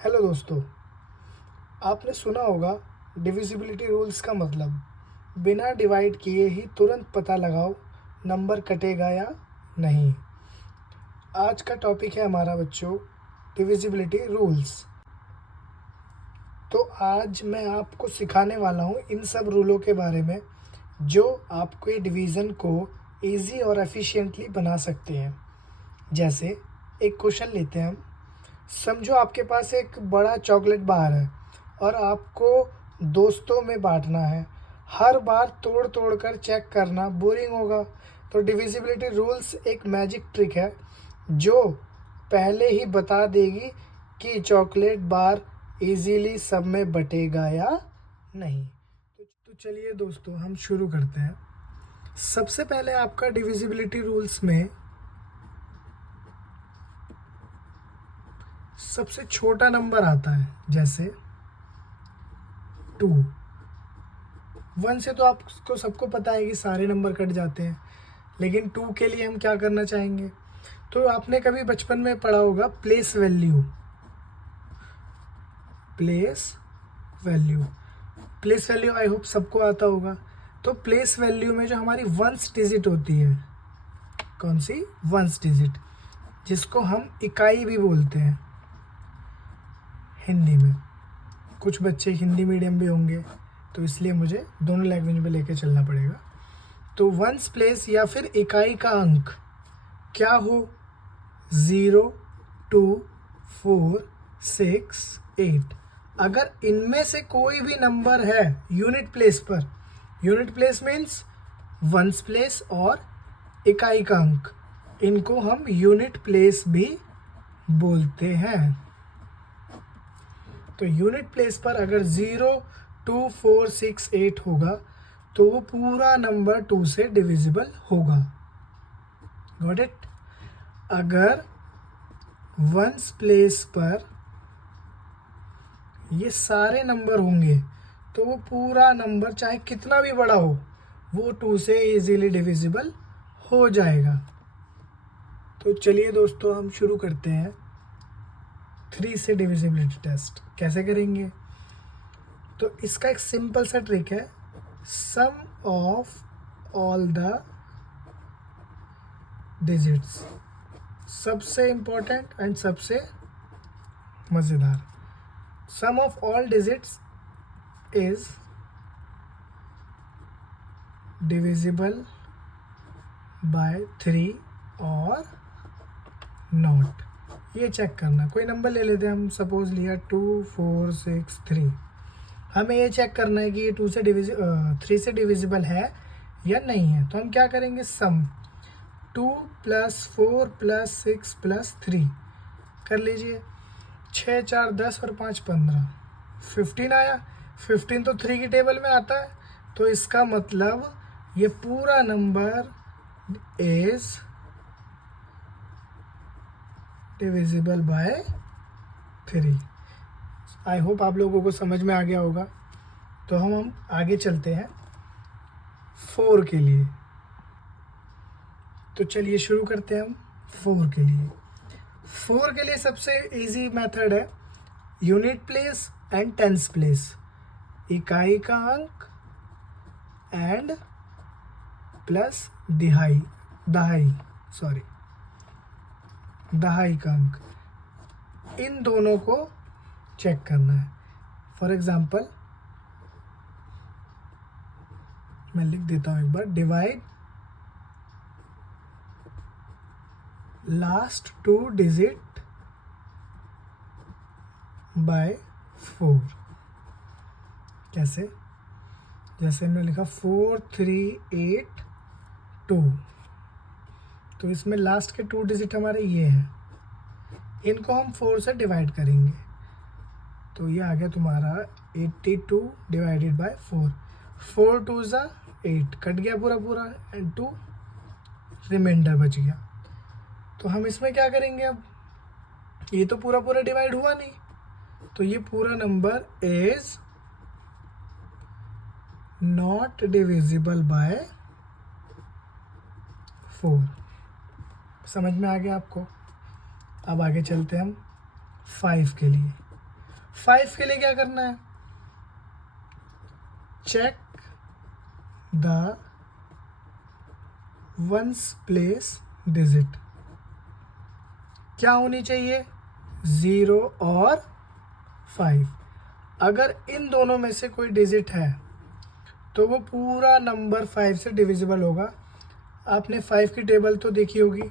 Hello दोस्तों, आपने सुना होगा डिविजिबिलिटी रूल्स का मतलब बिना डिवाइड किए ही तुरंत पता लगाओ नंबर कटेगा या नहीं। आज का टॉपिक है हमारा बच्चों डिविजिबिलिटी रूल्स। तो आज मैं आपको सिखाने वाला हूँ इन सब रूलों के बारे में जो आपके डिवीज़न को इजी और एफिशिएंटली बना सकते हैं। जैसे एक क्वेश्चन लेते हैं हम। समझो आपके पास एक बड़ा चॉकलेट बार है और आपको दोस्तों में बांटना है। हर बार तोड़ तोड़ कर चेक करना बोरिंग होगा। तो डिविजिबिलिटी रूल्स एक मैजिक ट्रिक है जो पहले ही बता देगी कि चॉकलेट बार इजीली सब में बटेगा या नहीं। तो चलिए दोस्तों हम शुरू करते हैं। सबसे पहले आपका डिविजिबिलिटी रूल्स में सबसे छोटा नंबर आता है, जैसे 2। 1 से तो आपको सबको पता है कि सारे नंबर कट जाते हैं, लेकिन 2 के लिए हम क्या करना चाहेंगे। तो आपने कभी बचपन में पढ़ा होगा place value. Place value place value I hope सबको आता होगा। तो प्लेस वैल्यू में जो हमारी वंस डिजिट होती है, कौन सी? वंस डिजिट, जिसको हम इकाई भी बोलते हैं हिंदी में। कुछ बच्चे हिंदी मीडियम भी होंगे तो इसलिए मुझे दोनों लैंग्वेज में लेके चलना पड़ेगा। तो वंस प्लेस या फिर इकाई का अंक क्या हो? 0, 2, 4, 6, 8। अगर इनमें से कोई भी नंबर है यूनिट प्लेस पर, unit place means ones place और इकाई का अंक, इनको हम यूनिट प्लेस भी बोलते हैं। तो यूनिट प्लेस पर अगर 0, 2, 4, 6, 8 होगा तो वो पूरा नंबर 2 से डिविजिबल होगा। Got it? अगर वंस प्लेस पर ये सारे नंबर होंगे तो वो पूरा नंबर चाहे कितना भी बड़ा हो वो 2 से इजीली डिविजिबल हो जाएगा। तो चलिए दोस्तों हम शुरू करते हैं 3 से डिविजिबिलिटी टेस्ट। कैसे करेंगे? तो इसका एक सिंपल सा ट्रिक है, sum of all the digits. सबसे इम्पोर्टेंट एंड सबसे मज़ेदार, sum of all digits is divisible by 3 और नॉट। ये चेक करना, कोई नंबर ले लेते हैं हम, सपोज लिया 2, 4, 6, 3। हमें ये चेक करना है कि ये 3 से डिविजिबल है या नहीं है। तो हम क्या करेंगे, सम 2 + 4 + 6 + 3 कर लीजिए। 6, 4, 10 और 5, 15, 15 आया। 15 तो 3 की टेबल में आता है, तो इसका मतलब ये पूरा number is divisible by 3। I hope आप लोगों को समझ में आ गया होगा। तो हम आगे चलते हैं 4 के लिए। तो चलिए शुरू करते हैं हम 4 के लिए। 4 के लिए सबसे इजी मेथड है unit place and tens place. इकाई का अंक एंड प्लस दहाई दहाई का अंक, इन दोनों को चेक करना है। फॉर एग्जाम्पल मैं लिख देता हूँ एक बार, डिवाइड लास्ट 2 डिजिट बाय 4। कैसे? जैसे हमने लिखा 4, 3, 8, 2, तो इसमें लास्ट के 2 डिजिट हमारे ये हैं, इनको हम 4 से डिवाइड करेंगे। तो ये आ गया तुम्हारा 82 डिवाइडेड बाय 4। 4 2 ज़ा 8, कट गया पूरा एंड 2 रिमाइंडर बच गया। तो हम इसमें क्या करेंगे, अब ये तो पूरा डिवाइड हुआ नहीं, तो ये पूरा number is not divisible by 4। समझ में आ गया आपको? अब आगे चलते हैं हम 5 के लिए। 5 के लिए क्या करना है, check the ones place digit, क्या होनी चाहिए, 0 और 5। अगर इन दोनों में से कोई डिजिट है तो वो पूरा नंबर 5 से डिविजिबल होगा। आपने 5 की टेबल तो देखी होगी,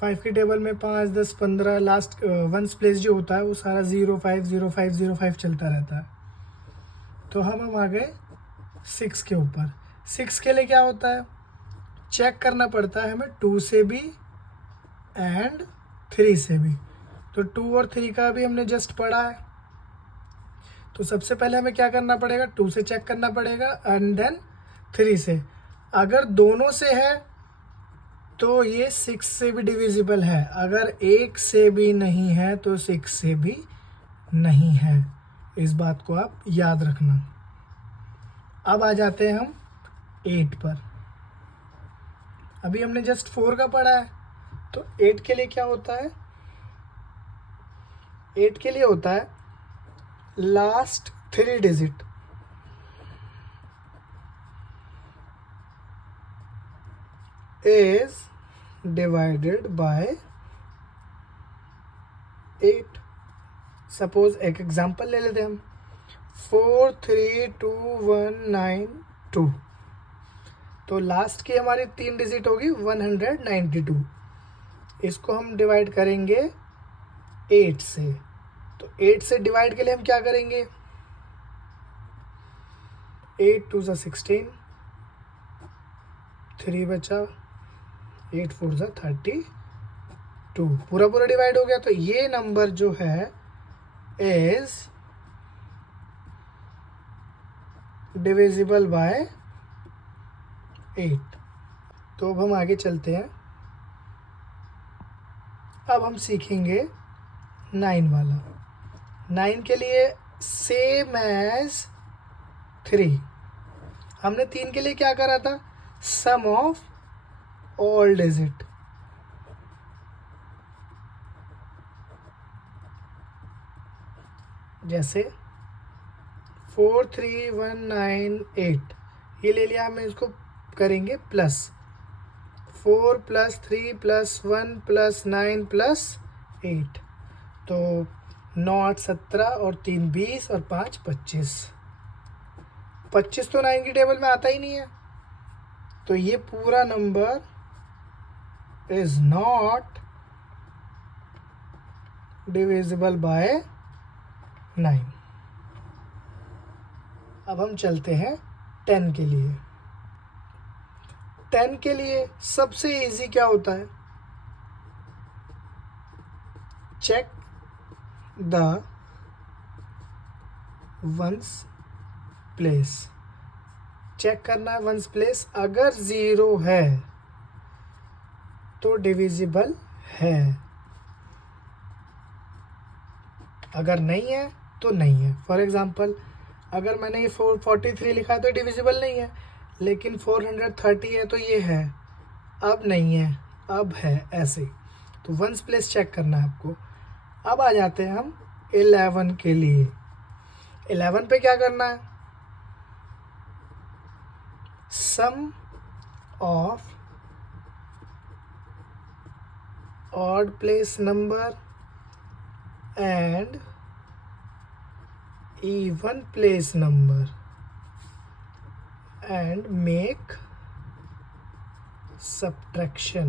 5 की टेबल में 5, 10, 15 लास्ट वंस प्लेस जो होता है वो सारा 0, 5, 0, 5, 0, 5 चलता रहता है। तो हम आ गए 6 के ऊपर। 6 के लिए क्या होता है, चेक करना पड़ता है हमें 2 से भी एंड 3 से भी। तो 2 और 3 का भी हमने जस्ट पढ़ा है। तो सबसे पहले हमें क्या करना पड़ेगा, 2 से चेक करना पड़ेगा एंड देन 3 से। अगर दोनों से है तो ये 6 से भी डिविजिबल है, अगर एक से भी नहीं है तो 6 से भी नहीं है। इस बात को आप याद रखना। अब आ जाते हैं हम 8 पर। अभी हमने जस्ट 4 का पढ़ा है, तो 8 के लिए क्या होता है, 8 के लिए होता है last 3 digit is divided by 8। Suppose एक एग्जांपल ले लेते हैं हम, 4, 3, 2, 1, 9, 2। तो लास्ट की हमारी 3 डिजिट होगी 192। इसको हम डिवाइड करेंगे 8 से। तो 8 से डिवाइड के लिए हम क्या करेंगे, 8 2 ज़ा 16, 3 बचा, 8 4 ज़ा 32, पूरा पूरा डिवाइड हो गया। तो ये नंबर जो है इज डिविजिबल बाय 8। तो अब हम आगे चलते हैं। अब हम सीखेंगे 9 वाला। 9 के लिए सेम एज 3। हमने 3 के लिए क्या करा था, सम ऑफ ऑल डिजिट। जैसे 4 3 1 9 8 ये ले लिया, हमें इसको करेंगे प्लस 4 + 3 + 1 + 9 + 8। तो 9 8 17 और 3 20 और 5 25। 25 तो 9 की टेबल में आता ही नहीं है। तो ये पूरा number is not divisible by 9। अब हम चलते हैं 10 के लिए। 10 के लिए सबसे इजी क्या होता है, check the ones place. Check करना है वंस प्लेस, अगर 0 है तो डिविजिबल है, अगर नहीं है तो नहीं है। फॉर एग्जांपल अगर मैंने ये 443 लिखा है तो डिविजिबल नहीं है, लेकिन 430 है तो ये है, अब नहीं है, अब है, ऐसे। तो वंस प्लेस चेक करना है आपको। अब आ जाते हैं हम 11 के लिए। 11 पे क्या करना है, sum of odd place number and even place number and make subtraction।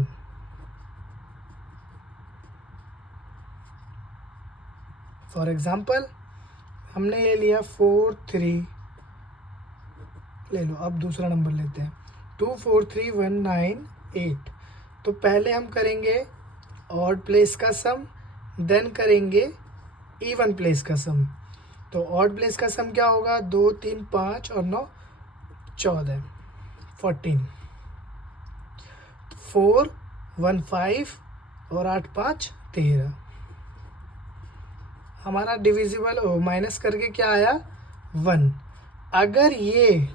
For example हमने ये लिया 4 3, ले लो। अब दूसरा नंबर लेते हैं 2 4 3 1 9 8। तो पहले हम करेंगे ऑड प्लेस का सम, देन करेंगे इवन प्लेस का सम। तो ऑड प्लेस का सम क्या होगा, 2 3 5 और 9 14 14। 4 1 5 और 8 5 13। हमारा डिविजिबल माइनस करके क्या आया, 1। अगर ये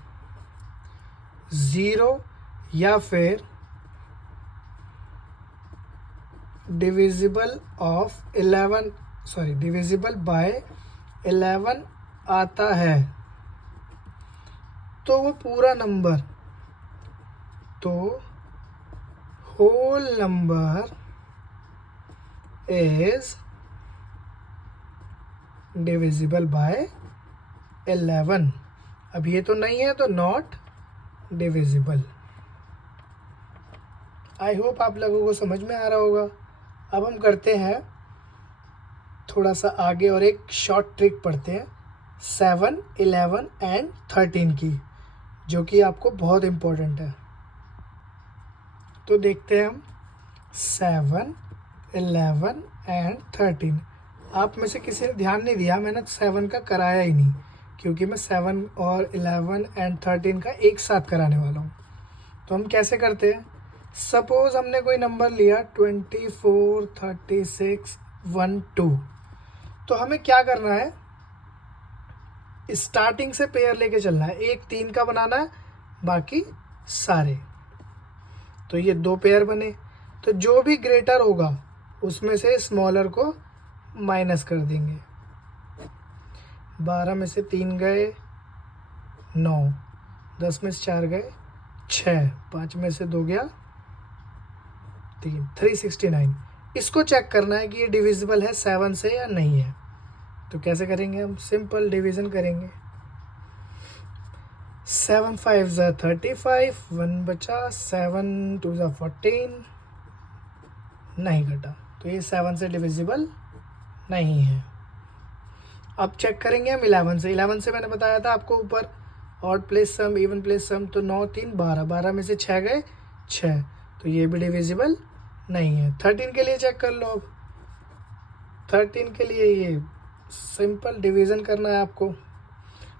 0 या फिर डिविजिबल बाय 11 आता है तो वो पूरा नंबर, तो whole number is divisible by 11। अब ये तो नहीं है तो नॉट डिविजिबल। आई होप आप लोगों को समझ में आ रहा होगा। अब हम करते हैं थोड़ा सा आगे और एक शॉर्ट ट्रिक पढ़ते हैं 7, 11 एंड 13 की, जो कि आपको बहुत इम्पोर्टेंट है। तो देखते हैं हम 7, 11 एंड 13। आप में से किसी ने ध्यान नहीं दिया, मैंने 7 का कराया ही नहीं, क्योंकि मैं 7 और 11 एंड 13 का एक साथ कराने वाला हूँ। तो हम कैसे करते हैं, सपोज हमने कोई नंबर लिया 24, 36, 1, 2। तो हमें क्या करना है, स्टार्टिंग से पेयर लेके चलना है। एक 3 का बनाना है, बाकी सारे। तो ये 2 पेयर बने, तो जो भी ग्रेटर होगा उसमें से स्मॉलर को माइनस कर देंगे। 12 में से 3 गए 9, 10 में से 4 गए 6, 5 में से 2 गया 3, 369। इसको चेक करना है कि ये डिविजिबल है 7 से या नहीं है। तो कैसे करेंगे, हम सिंपल डिवीजन करेंगे। 7 5 ज़ा 35, 1 बचा, 7 2 ज़ा 14, नहीं घटा, तो ये 7 से डिविजिबल नहीं है। अब चेक करेंगे हम 11 से। 11 से मैंने बताया था आपको ऊपर, odd place some, even place some, तो 9 3 12, 12 में से 6 गए 6, तो ये भी डिविजिबल नहीं है। 13 के लिए चेक कर लो। अब 13 के लिए ये सिंपल डिवीज़न करना है आपको।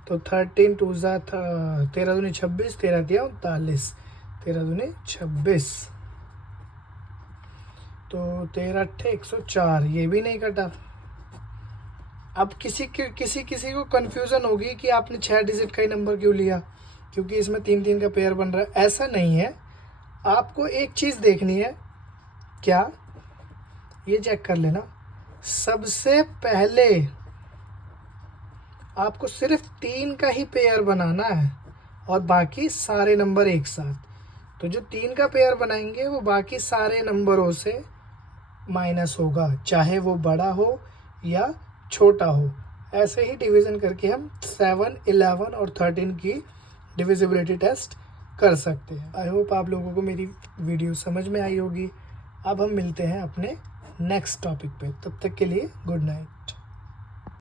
तो 13 2 ज़ा 13 दूनी 26, 13 दिया 39, 13 दूनी 26, तो 13 अट्ठे 104, ये भी नहीं कटा। अब किसी को कन्फ्यूज़न होगी कि आपने 6 डिजिट का ही नंबर क्यों लिया, क्योंकि इसमें 3 3 का पेयर बन रहा है। ऐसा नहीं है, आपको एक चीज़ देखनी है, क्या, ये चेक कर लेना, सबसे पहले आपको सिर्फ 3 का ही पेयर बनाना है और बाकी सारे नंबर एक साथ। तो जो 3 का पेयर बनाएंगे वो बाकी सारे नंबरों से माइनस होगा, चाहे वो बड़ा हो या छोटा हो। ऐसे ही डिवीज़न करके हम 7, 11 और 13 की डिविजिबिलिटी टेस्ट कर सकते हैं। आई होप आप लोगों को मेरी वीडियो समझ में आई होगी। अब हम मिलते हैं अपने नेक्स्ट टॉपिक पे, तब तक के लिए गुड नाइट।